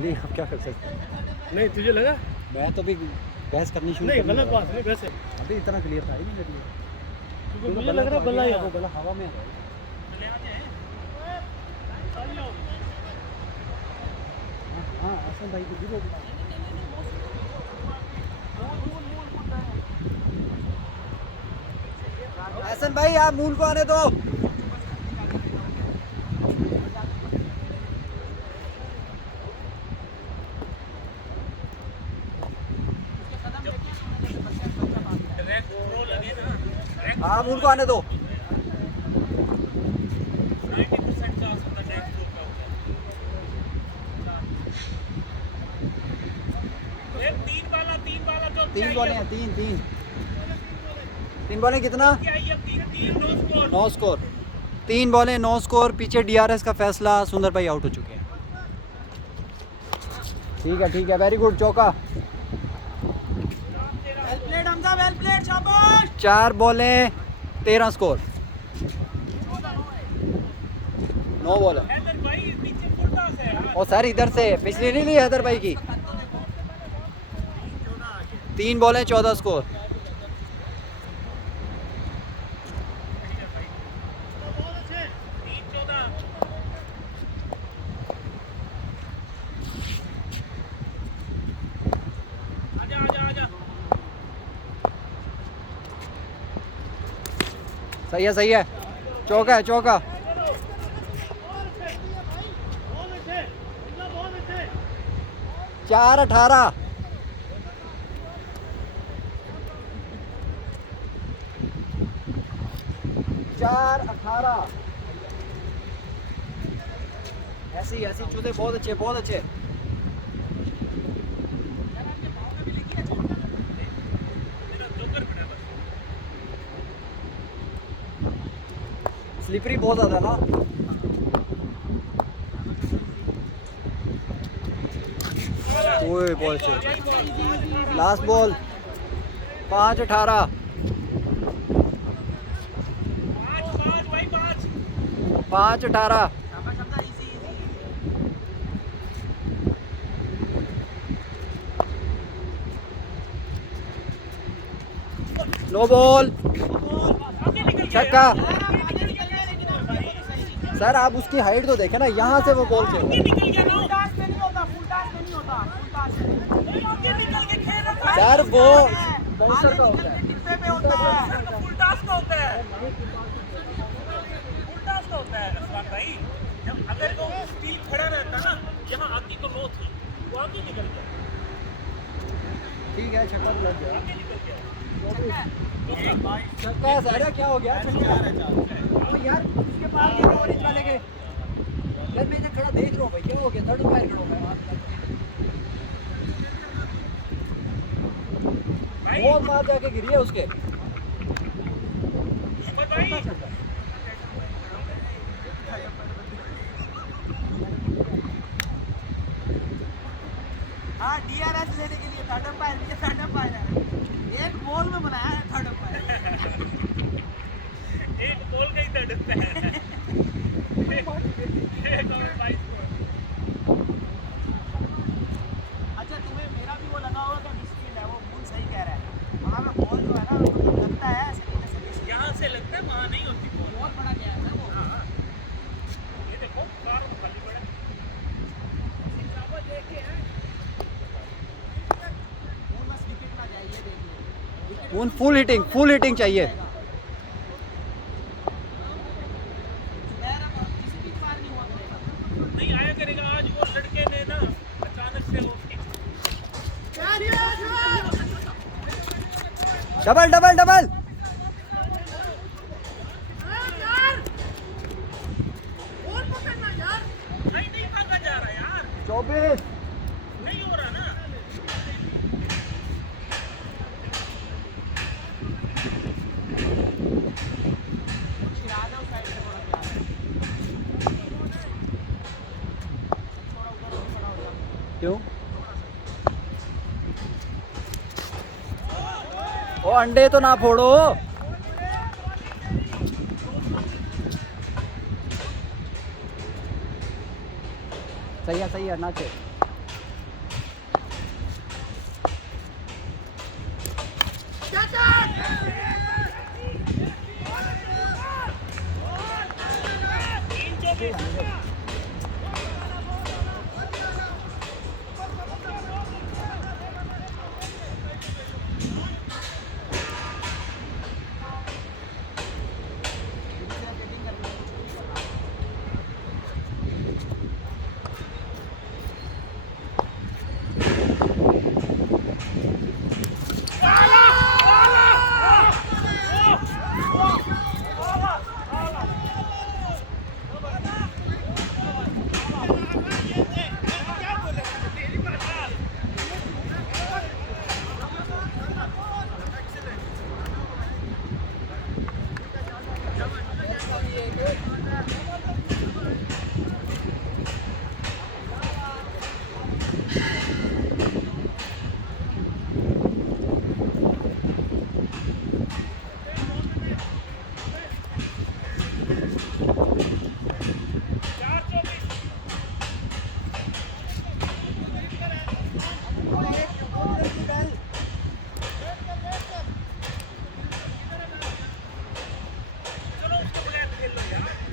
ली, अब क्या कर सकते हैं। नहीं तुझे लगा मैं तो भी बहस करनी शुरू नहीं करने गलत लगा। बात नहीं वैसे, अभी इतना क्लियर था ही नहीं मेरे लिए। क्योंकि मुझे लग रहा है बल्ला ही वो गला हवा में है। हाँ हसन भाई की भी हसन भाई आप मूल को आने दो। हाँ मूल को आने दो। तीन बॉलें हैं, तीन बॉलें कितना? 9 स्कोर। 3 बॉलें 9 स्कोर। पीछे डीआरएस का फैसला, सुंदर भाई आउट हो चुके हैं। ठीक है वेरी गुड चौका। 4 बॉलें 13 स्कोर। 9 बॉल है। और सर इधर से पिछली नहीं ली हैदर भाई की। 3 बॉलें 14 स्कोर। सही है चौका है चौका। 4-18। 4-18। ऐसी चूते बहुत अच्छे। स्लिपरी बहुत ज्यादा ना। ओए बॉल से लास्ट बॉल। 5-18। 5-18। नो बॉल छक्का। सर आप उसकी हाइट तो देखे ना, यहाँ से वो बॉल खेल। सर वो बॉक्सर का होता है। जब अगर वो स्टील खड़ा रहता ना, यहाँ आती तो नो थी, वो आगे निकल गया। ठीक है छक्का तो लग गया। छक्का है सर, क्या हो गया छक्का? यार उसके पास ऑरेंज वाले के यार मैं इधर खड़ा देख रहा हूँ भाई, क्या हो गया? थर्ड फायर खड़ा हूँ मैं। बहुत मार जाके गिरी है उसके। हाँ डीआरएस लेने के लिए थर्ड अंपायर है। एक बॉल में बनाया है थर्ड अंपायर। एक बॉल का ही थर्ड अंपायर है। अच्छा तुम्हें मेरा भी वो लगा होगा कि मिसफील्ड है, वो मूल सही कह रहा है। वहाँ पे बॉल जो है ना लगता है ऐसे यहाँ से लगता है, वहाँ नहीं होती बॉल। बहुत बड़ा गया है वो। हाँ ये देखो कार खाली पड़ा बस विकेट ना जाए ये देखिए। फुल हिटिंग चाहिए। नहीं आया करेगा आज वो लड़के ने ना अचानक से उसकी डबल। नहीं भागा जा रहा यार। 24। नहीं हो रहा ना। क्यों? ओ अंडे तो ना फोड़ो। सही है नाचे।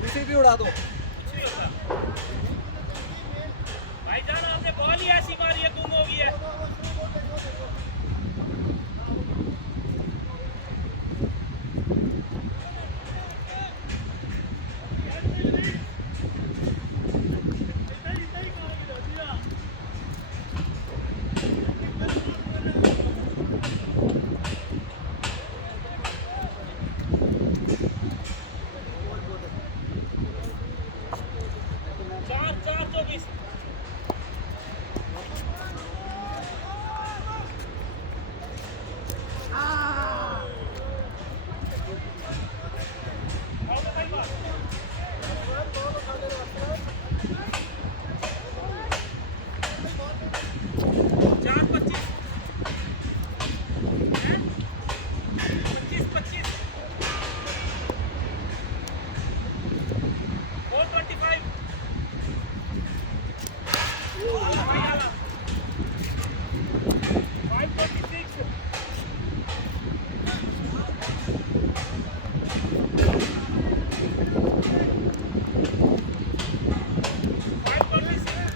उसे भी उड़ा दो। भाईजान आपने बॉल ही ऐसी मारी है, गुम हो गई है। चार 24। चार 25। 25। 425। आला 526। 526।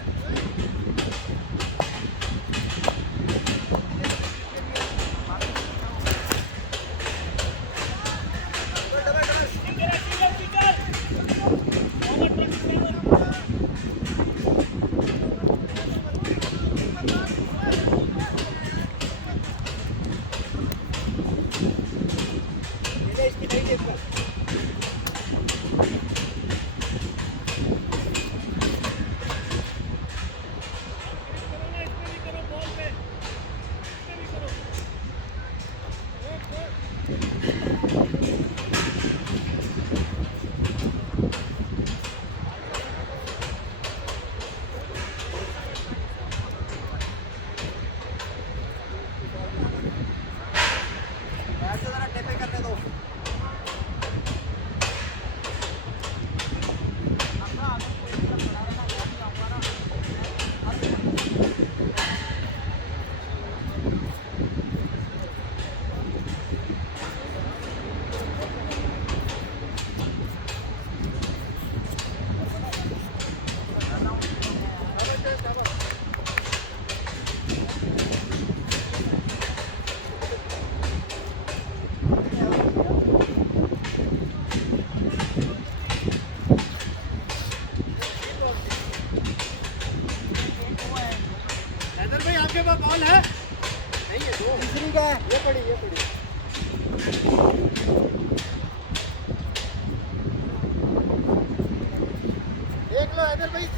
ये इसकी नहीं देखो। बैठ से जरा टेपे करने दो। हैदर भाई आपके पास बॉल है? नहीं है दो। तीसरी का है, ये पड़ी ये पड़ी। देख लो हैदर भाई।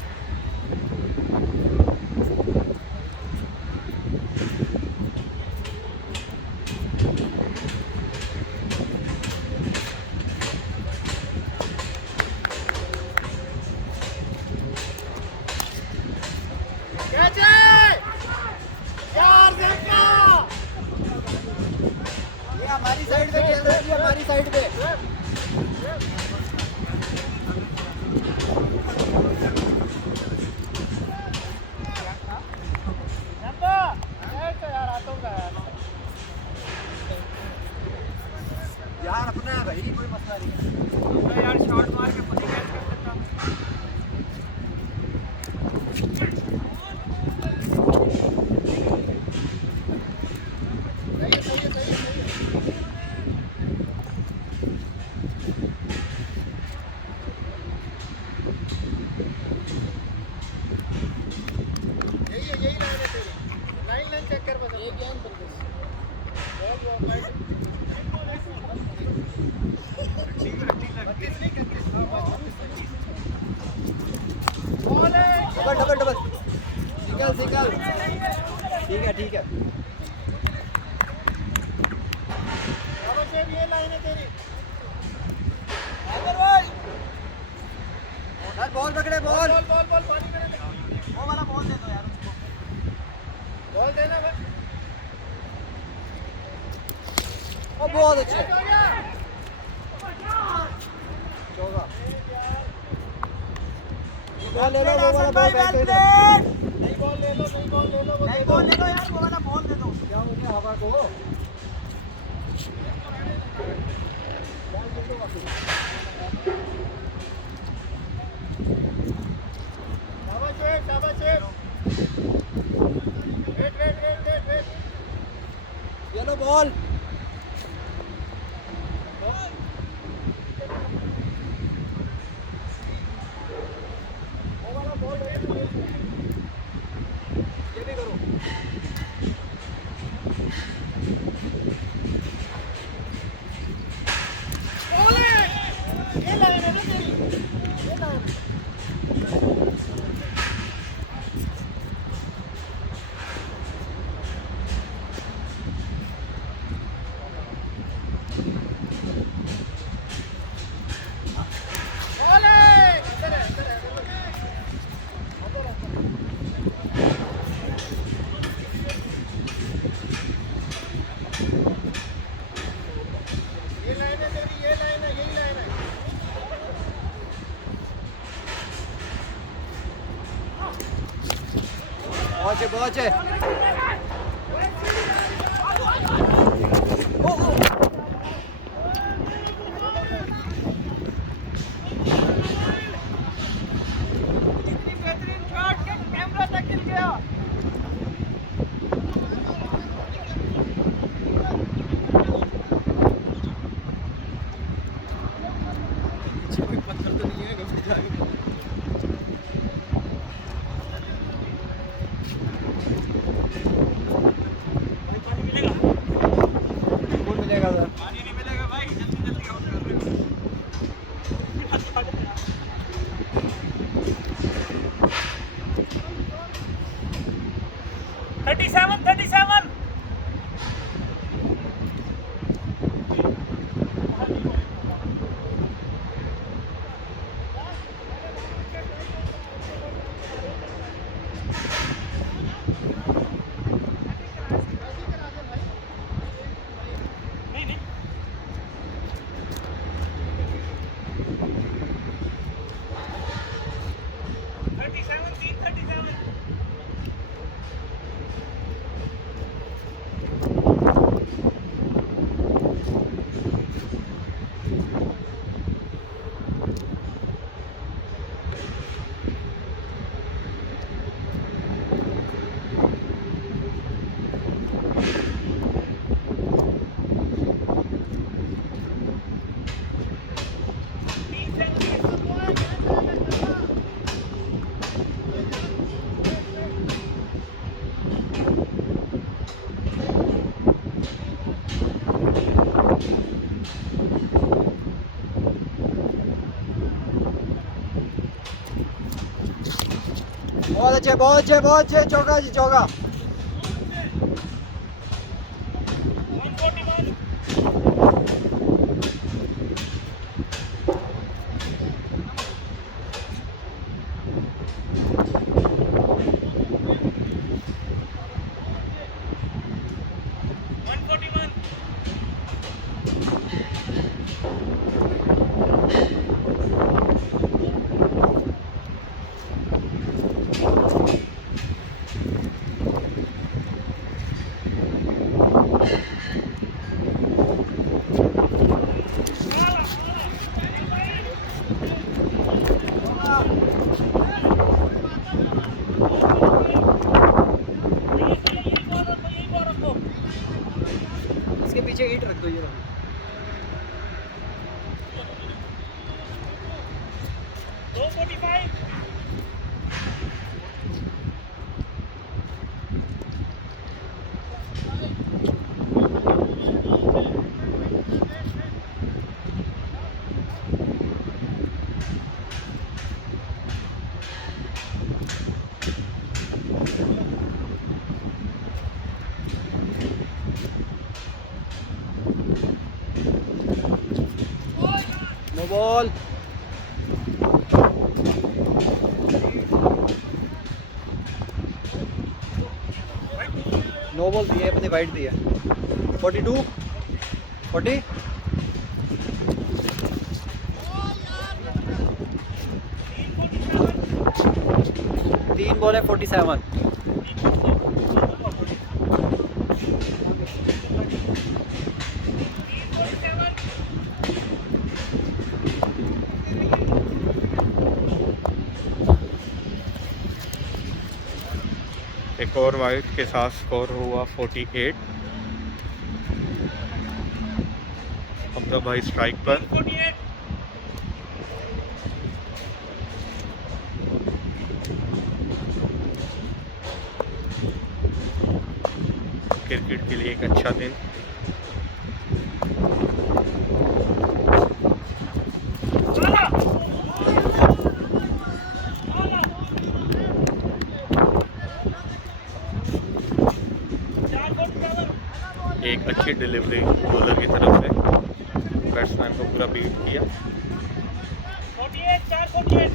ये हमारी साइड पे खेल रही है, हमारी साइड पे। भाई, कोई मसला नहीं है। तो यार शॉट मार के खुद ही कैच कर सकता हूँ। डबल डबल डबल, निकल निकल, ठीक है ठीक है। यार बॉल पकड़े, बॉल वो वाला बॉल दे दो यार उसको। और बहुत अच्छे चौका। ले लो वो वाला बॉल, बैक दे दो। नहीं बॉल ले लो यार, वो वाला बॉल दे दो। क्या हो गया हवा को? बॉल दे दो वापस। ये लो बॉल। वो वाला बॉल दे दो। ये भी करो। पहुंचे पहुंचे। इतनी बेहतरीन शॉट के कैमरा तक गिर गया। कोई पत्थर तो नहीं है कभी जाके। पानी मिलेगा? बिल्कुल मिलेगा सर। पानी नहीं मिलेगा भाई, जल्दी जल्दी आउट कर दो। 37। नहीं नहीं, 37। बहुत अच्छे बहुत अच्छे बहुत अच्छे, चौका जी चौका। 141। यही बॉल रखो। इसके पीछे ईंट रख दो ये रखो। 245। No ball. नो बॉल दिए अपने वाइड दिया। 42 40 3 बॉल है 47। एक और वाइड के साथ स्कोर हुआ 48। हमजा भाई स्ट्राइक पर। 48। क्रिकेट के लिए एक अच्छा दिन। एक अच्छी डिलीवरी बॉलर की तरफ से, बैट्समैन को पूरा बीट किया। 48, 448।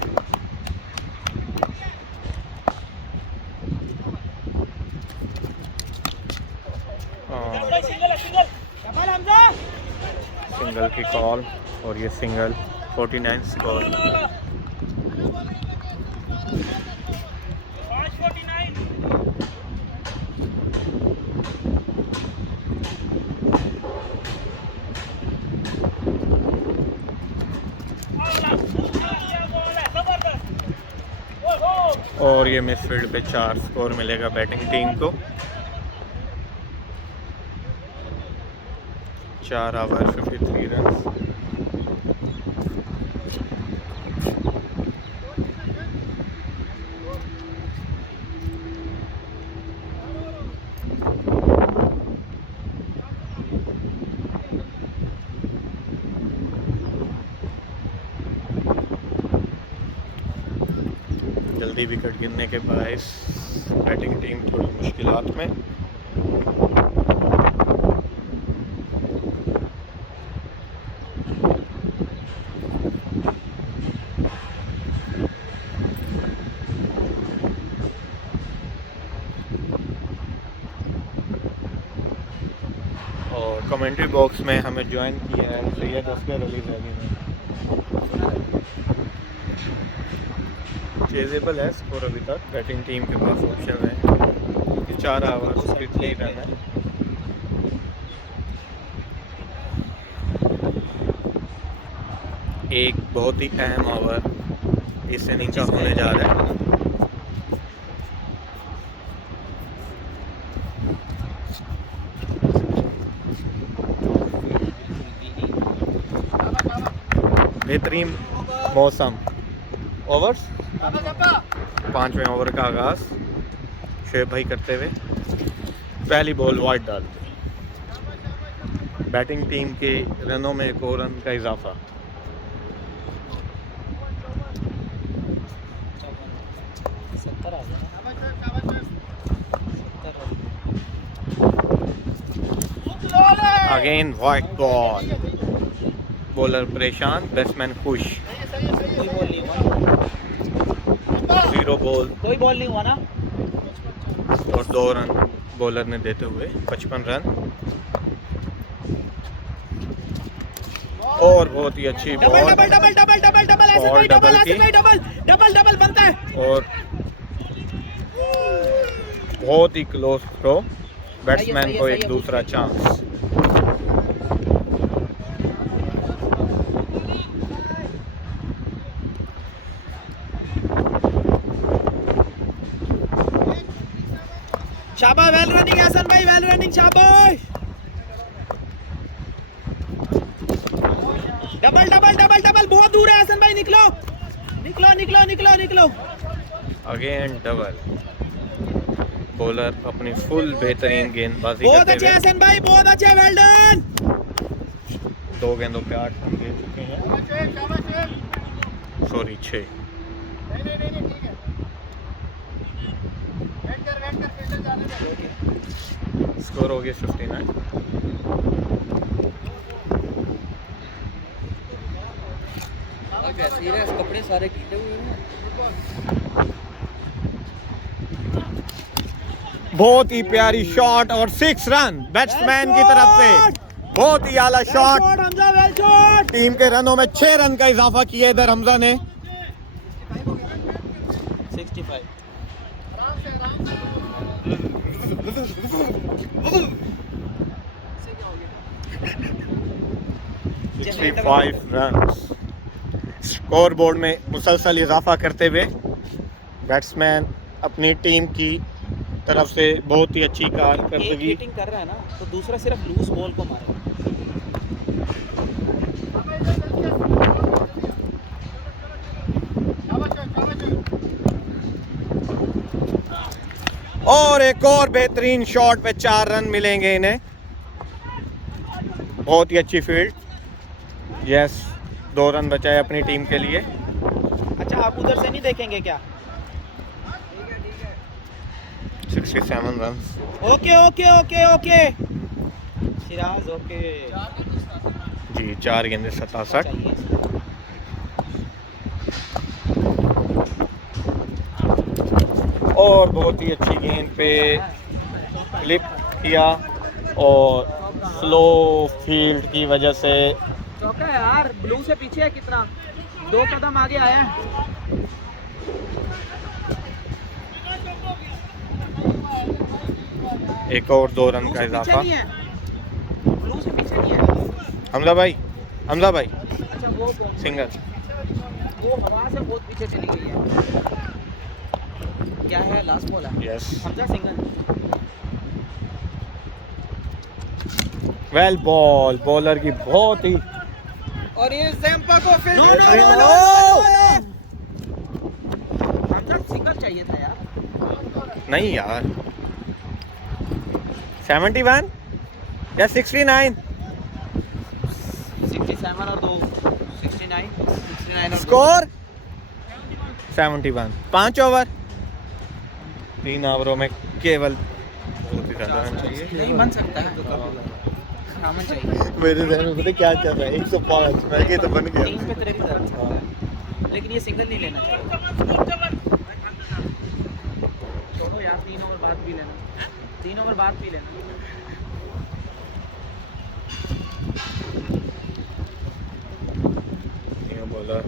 सिंगल है, सिंगल। डबल हमजा। सिंगल की कॉल और ये सिंगल। 49 स्कोर। 549। क्या बॉल है, जबरदस्त। ओहो। और ये मिडफील्ड पे 4 स्कोर मिलेगा बैटिंग टीम को। 4 ओवर 53 रन। जल्दी विकेट गिरने के बायस बैटिंग टीम थोड़ी मुश्किलात में। और कमेंट्री बॉक्स में हमें ज्वाइन किया है सैयद असगर अली जैदी ने। चेजेबल है स्कोर अभी तक। बैटिंग टीम के पास ऑप्शन है। 4 ओवर 53 रन है। एक बहुत ही अहम ओवर इस इनिंग का होने जा रहा है। बेहतरीन मौसम। ओवर्स 5वें ओवर का आगाज़ शोएब भाई करते हुए पहली बॉल वाइड डालते। बैटिंग टीम के रनों में एक और रन का इजाफा। Again wide ball. बॉलर परेशान, बैट्समैन खुश। कोई बॉल नहीं हुआ। 0 बॉल कोई बॉल नहीं हुआ ना। और 2 रन बॉलर ने देते हुए 55 रन। और बहुत ही अच्छी ball double double double double double double ऐसे और कोई डबल डबल ऐसे की। कोई डबल डबल डबल बनता है। और बहुत ही क्लोज थ्रो। बैट्समैन को एक दूसरा चांस। शाबाश, वेल रनिंग हसन भाई, वेल रनिंग, शाबाश। डबल डबल डबल डबल, बहुत दूर है हसन भाई, निकलो निकलो निकलो निकलो निकलो। Again double. बॉलर अपनी फुल बेहतरीन गेंदबाजी बहुत करते अच्छे हुए हसन भाई, बहुत अच्छे, वेल डन। 2 गेंदों पे 8 रन दे चुके हैं। सॉरी 6। स्कोर हो गया 59। सीरियस कपड़े सारे गीले हुए हैं। बहुत ही प्यारी शॉट और 6 रन बैट्समैन की तरफ से। बहुत ही आला shot. Hamza, well shot. Team के रनों में 6 रन का इजाफा किया इधर हमजा ने। 65। 65 रन। स्कोर बोर्ड में मुसलसल इजाफा करते हुए बैट्समैन अपनी टीम की तरफ से बहुत ही अच्छी कारकर्दगी। हिटिंग कर रहा है ना, तो दूसरा सिर्फ लूज बॉल को मारे। और एक और बेहतरीन शॉट पे 4 रन मिलेंगे इन्हें। बहुत ही अच्छी फील्ड। यस, 2 रन बचाए अपनी टीम के लिए। अच्छा, आप उधर से नहीं देखेंगे क्या? 67 run. Okay okay okay okay Siraj, okay जी, 4 गेंदे 67। चाहिए। और बहुत ही अच्छी गेंद पे क्लिप किया और स्लो फील्ड की वजह से चौका है यार, ब्लू से पीछे है कितना, 2 कदम आगे आया है। एक और 2 रन का इजाफा। ब्लू से पीछे नहीं है। हमजा भाई, हमजा भाई, अच्छा, वो सिंगल। वो हवा से बहुत पीछे चली गई है। क्या है, लास्ट बॉल है? Yes, Hamza single. Well ball. Bowler की बहुत ही और ये ज़ैम्पा को फिर no no no no, Hamza single चाहिए था यार। नहीं यार। 71 या 69? 67 और 2 69 और स्कोर 71। 5 ओवर, 3 ओवरों में केवल बहुत ही ज्यादा रन चाहिए। नहीं बन सकता है, रामन चाहिए। मेरे ध्यान में पता क्या चल रहा है? 105। मैं ये तो बन गया। 3 पे तेरे भी बन सकता है, लेकिन ये सिंगल नहीं लेना चाहिए। छोड़ो यार, 3 ओवर बाद भी लेना, 3 ओवर बाद भी लेना। ये बॉलर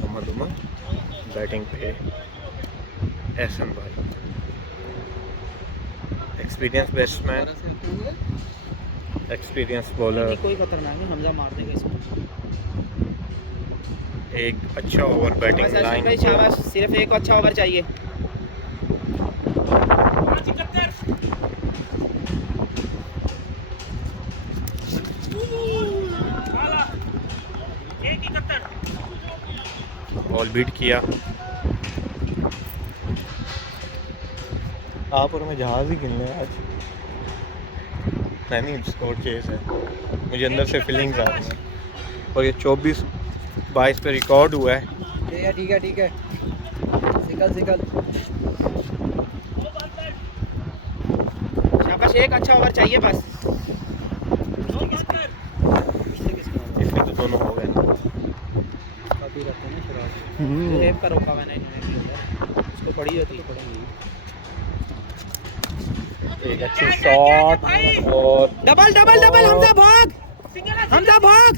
मोहम्मद उमर, बैटिंग पे एहसन भाई, एक्सपीरियंस बैट्समैन, एक्सपीरियंस बॉलर। कोई खतरनाक नहीं, हमजा मार देगा इसको। एक अच्छा ओवर बैटिंग लाइन। भाई शाबाश, सिर्फ एक अच्छा ओवर चाहिए। बॉल बीट किया। आप और मैं जहाज ही खेलने हैं आज। नहीं, स्कोर चेस है। मुझे अंदर से फीलिंग्स आ रही हैं। और ये 24-22 पे रिकॉर्ड हुआ है। ठीक है ठीक है। Sickle sickle. शाबाश, एक अच्छा ओवर चाहिए बस। इसलिए तो दोनों हो गए। काफी रहते हैं ना शराब। एक का रोका मैंने उसको पड़ी होती पड़ेगी। एक अच्छी शॉट और डबल डबल डबल, हमजा भाग, हमजा भाग।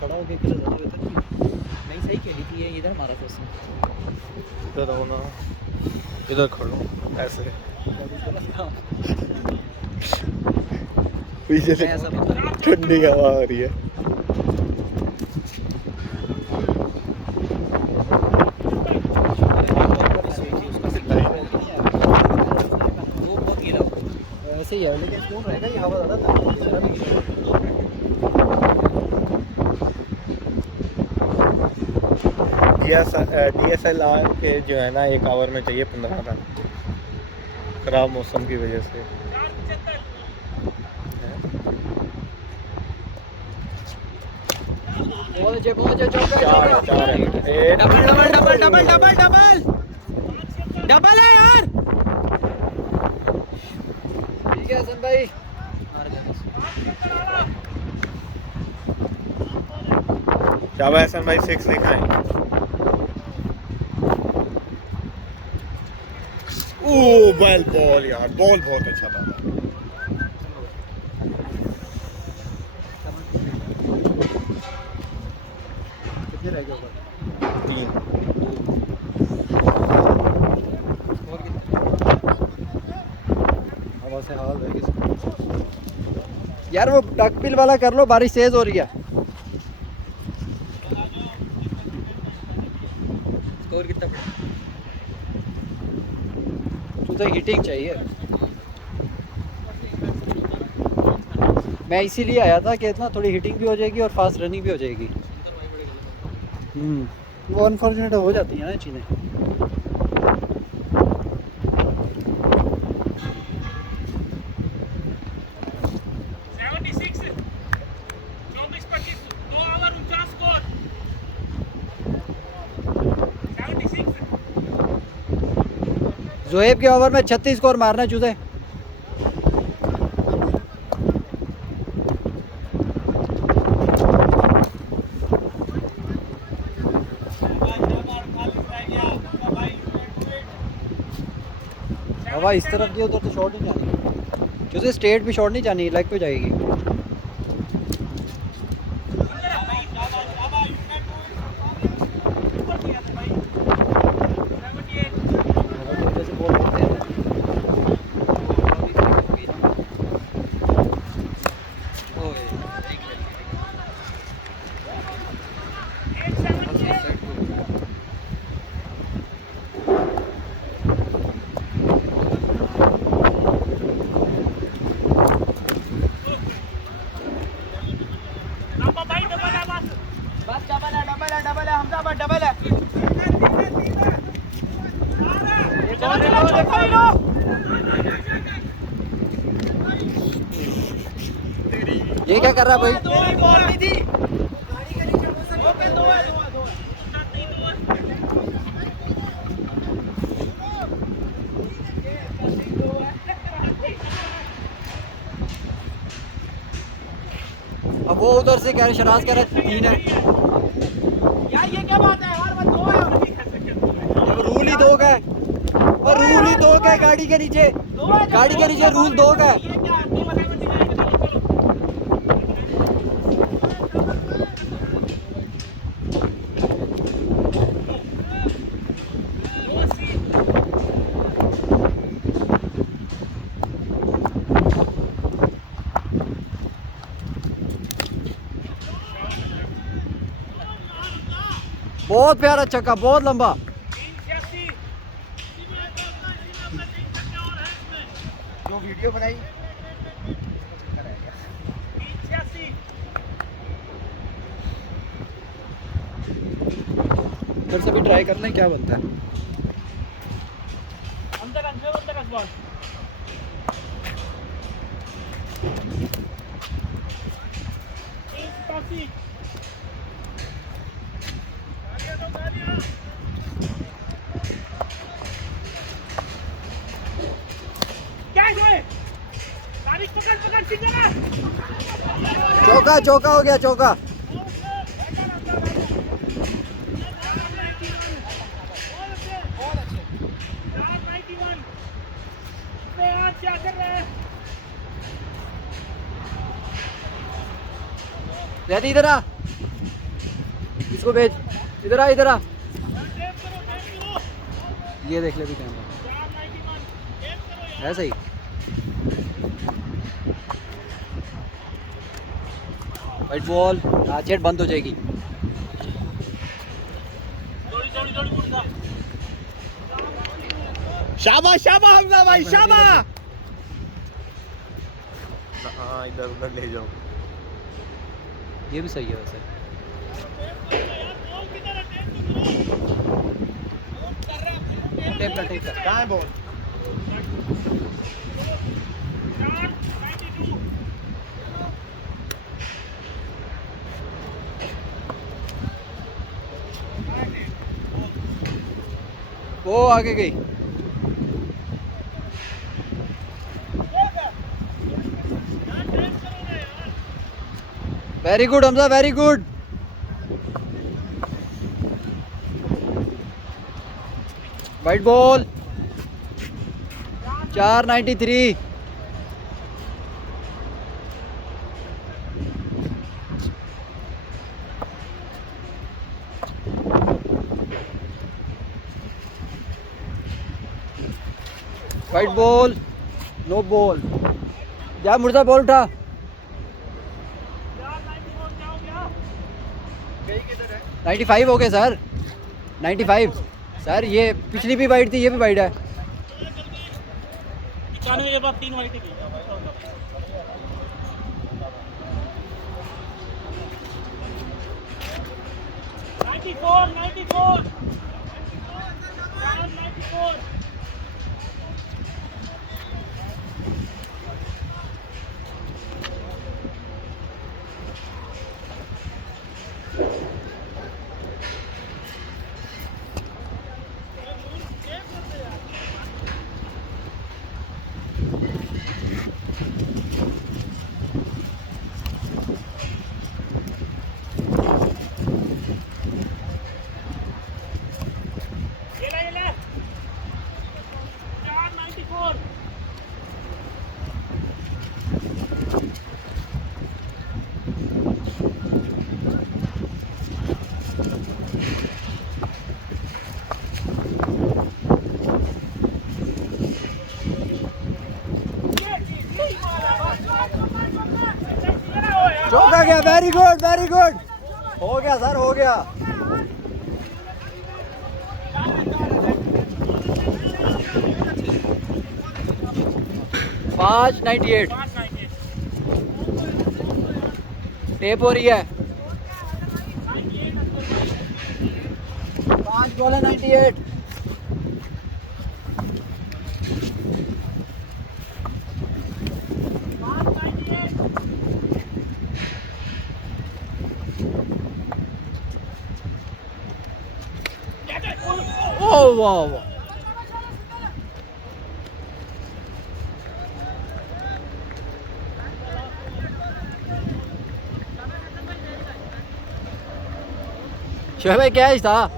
खड़ा होके नहीं सही खेली थी ये, इधर मारा था उसने। इधर हो ना, इधर खड़ो ऐसे, पीछे से ऐसा बता रहा हूँ। ठंडी हवा आ रही है। वो बहुत गीला ऐसे ही है, लेकिन स्पून रहेगा, ये हवा ज़्यादा था। DSLR के जो है ना, एक आवर में चाहिए 15 रन, खराब मौसम की वजह से। डबल है यार। ठीक है हसन भाई, शाबाश हसन भाई, 6 दिखाएं। ओह वेल बॉल यार, बॉल बहुत अच्छा था। कितने रह गए ऊपर? 3 हवा से हाल है किसी यार। वो डकबिल वाला कर लो, बारिश तेज हो रही है। स्कोर कितना पड़ा? तुझे हीटिंग चाहिए। मैं इसीलिए आया था कि इतना थोड़ी हीटिंग भी हो जाएगी और फास्ट रनिंग भी हो जाएगी। वो अनफॉर्चुनेट हो जाती हैं ना चीज़ें। जोहेब के ओवर में 36 स्कोर मारना चूजे। हवा इस तरफ की, उधर तो शॉट नहीं जानी चूजे। स्ट्रेट भी शॉट नहीं जानी, लेग पे जाएगी। डबल है हमजा, बस डबल है। ये क्या कर रहा भाई? बॉल नहीं थी। अब वो उधर से कह रहे, शराज कह रहे 3 है यार। ये क्या बात है यार? 2 है। रूल ही 2 का है, और रूल ही 2 का है। गाड़ी के नीचे रूल 2 का है। बहुत प्यारा छक्का, बहुत लंबा। जो वीडियो बनाई फिर से भी ट्राई कर लें, क्या बनता है। चौका चौका हो गया, चौका। इधर आ। इसको भेज, इधर आ इधर आ। ये देख ले भी कैमरा है सही। वाइट बॉल, चेट बंद हो जाएगी। शाबाश शाबाश हमजा भाई शाबाश। हाँ इधर उधर ले जाओ। ये भी सही है वैसे। टेप कर टेप कर। कहाँ है बॉल? वो आगे गई। Very good Hamza, very good. White ball 493। White ball, no ball. जा मुर्जा, बॉल उठा। 95 हो गए सर, 95 सर। ये पिछली भी वाइड थी, ये भी वाइड है। 91 के बाद 3 वाइट थी। 94 94 94। ये ले 494। चौका गया, वेरी गुड वेरी गुड। हो गया सर, हो गया। पाँच 98। टेप हो रही है। 5 बॉल है 98। ओह वाह वाह। शोएब भाई कैच था।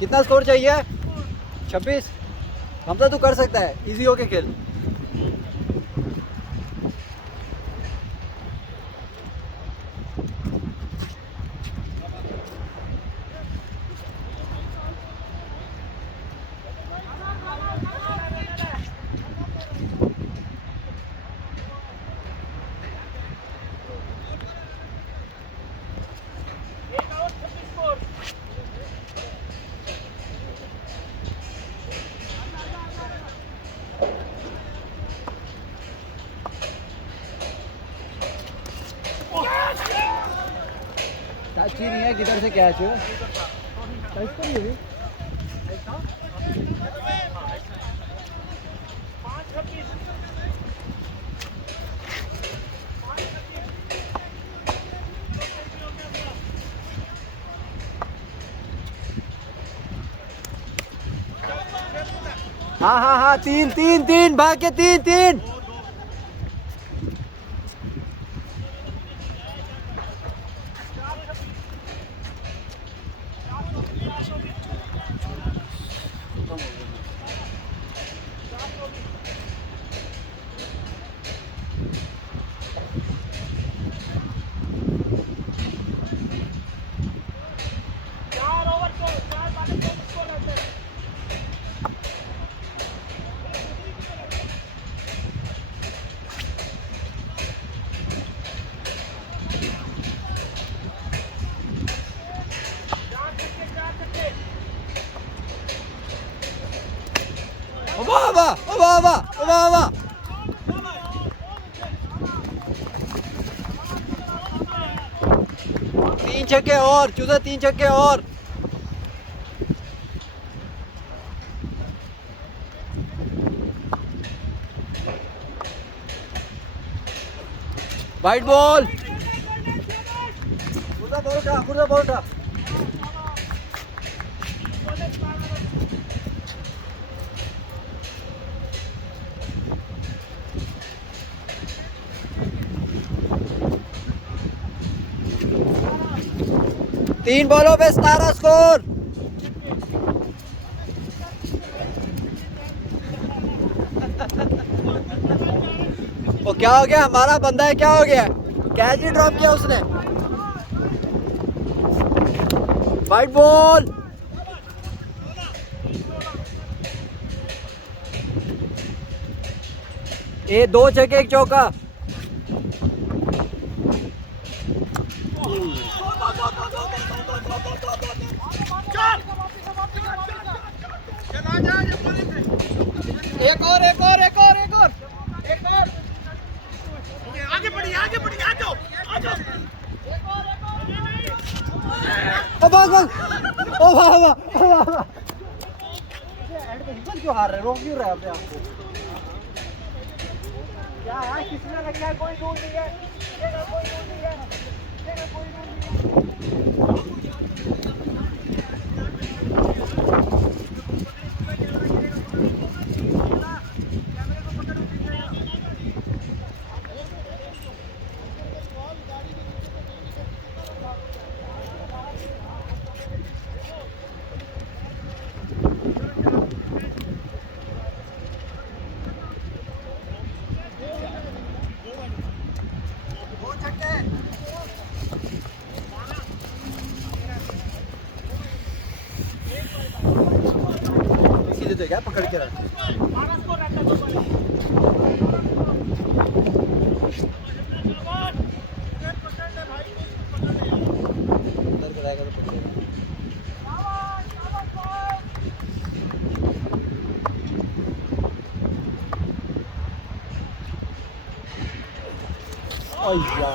कितना स्कोर चाहिए? 26। हमजा तू कर सकता है, इजी होके खेल। टच ही नहीं है, किधर से कैच है? टच तो नहीं हुई। हाँ हाँ हाँ, 3 3 3 भाग के 3 3। वाह वाह वाह वाह वाह वाह। 3 छक्के और चूजा, 3 छक्के और। White ball. मुर्दा बॉल उठा, मुर्दा बॉल उठा। तीन बॉलों पे 17 स्कोर। वो क्या हो गया, हमारा बंदा है, क्या हो गया? कैच ही ड्रॉप किया उसने। White ball. ये 2 छक्के 1 चौका। एक और एक और एक और एक और एक और। आगे बढ़िए आ जाओ आ जाओ। ओ भाग भाग, ओ वाह वाह वाह वाह। एंड पे हिम्मत क्यों हार रहे, रोक क्यों रहे अपने आप को? क्या है, किसने रखा है? कोई रूल नहीं है, कोई रूल नहीं है, कोई रूल नहीं है। सीधे क्या पकड़ के रख। उधर कराएगा तो पकड़ेगा। अय्या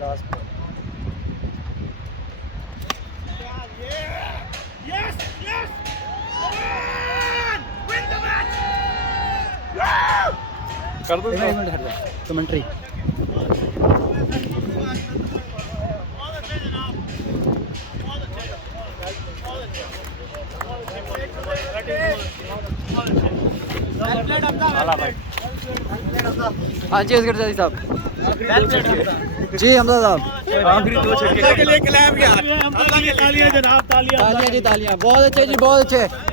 लास्ट पर। Yes! Win the match! कर दो। एक मिनट हट जा, कमेंट्री। हाँ जी असगर साहब। जी हमजा साहब। आखिरी 2 छक्के के लिए क्लैप यार। तालियां जनाब तालियां। तालियां जी तालियां, बहुत अच्छे जी बहुत अच्छे।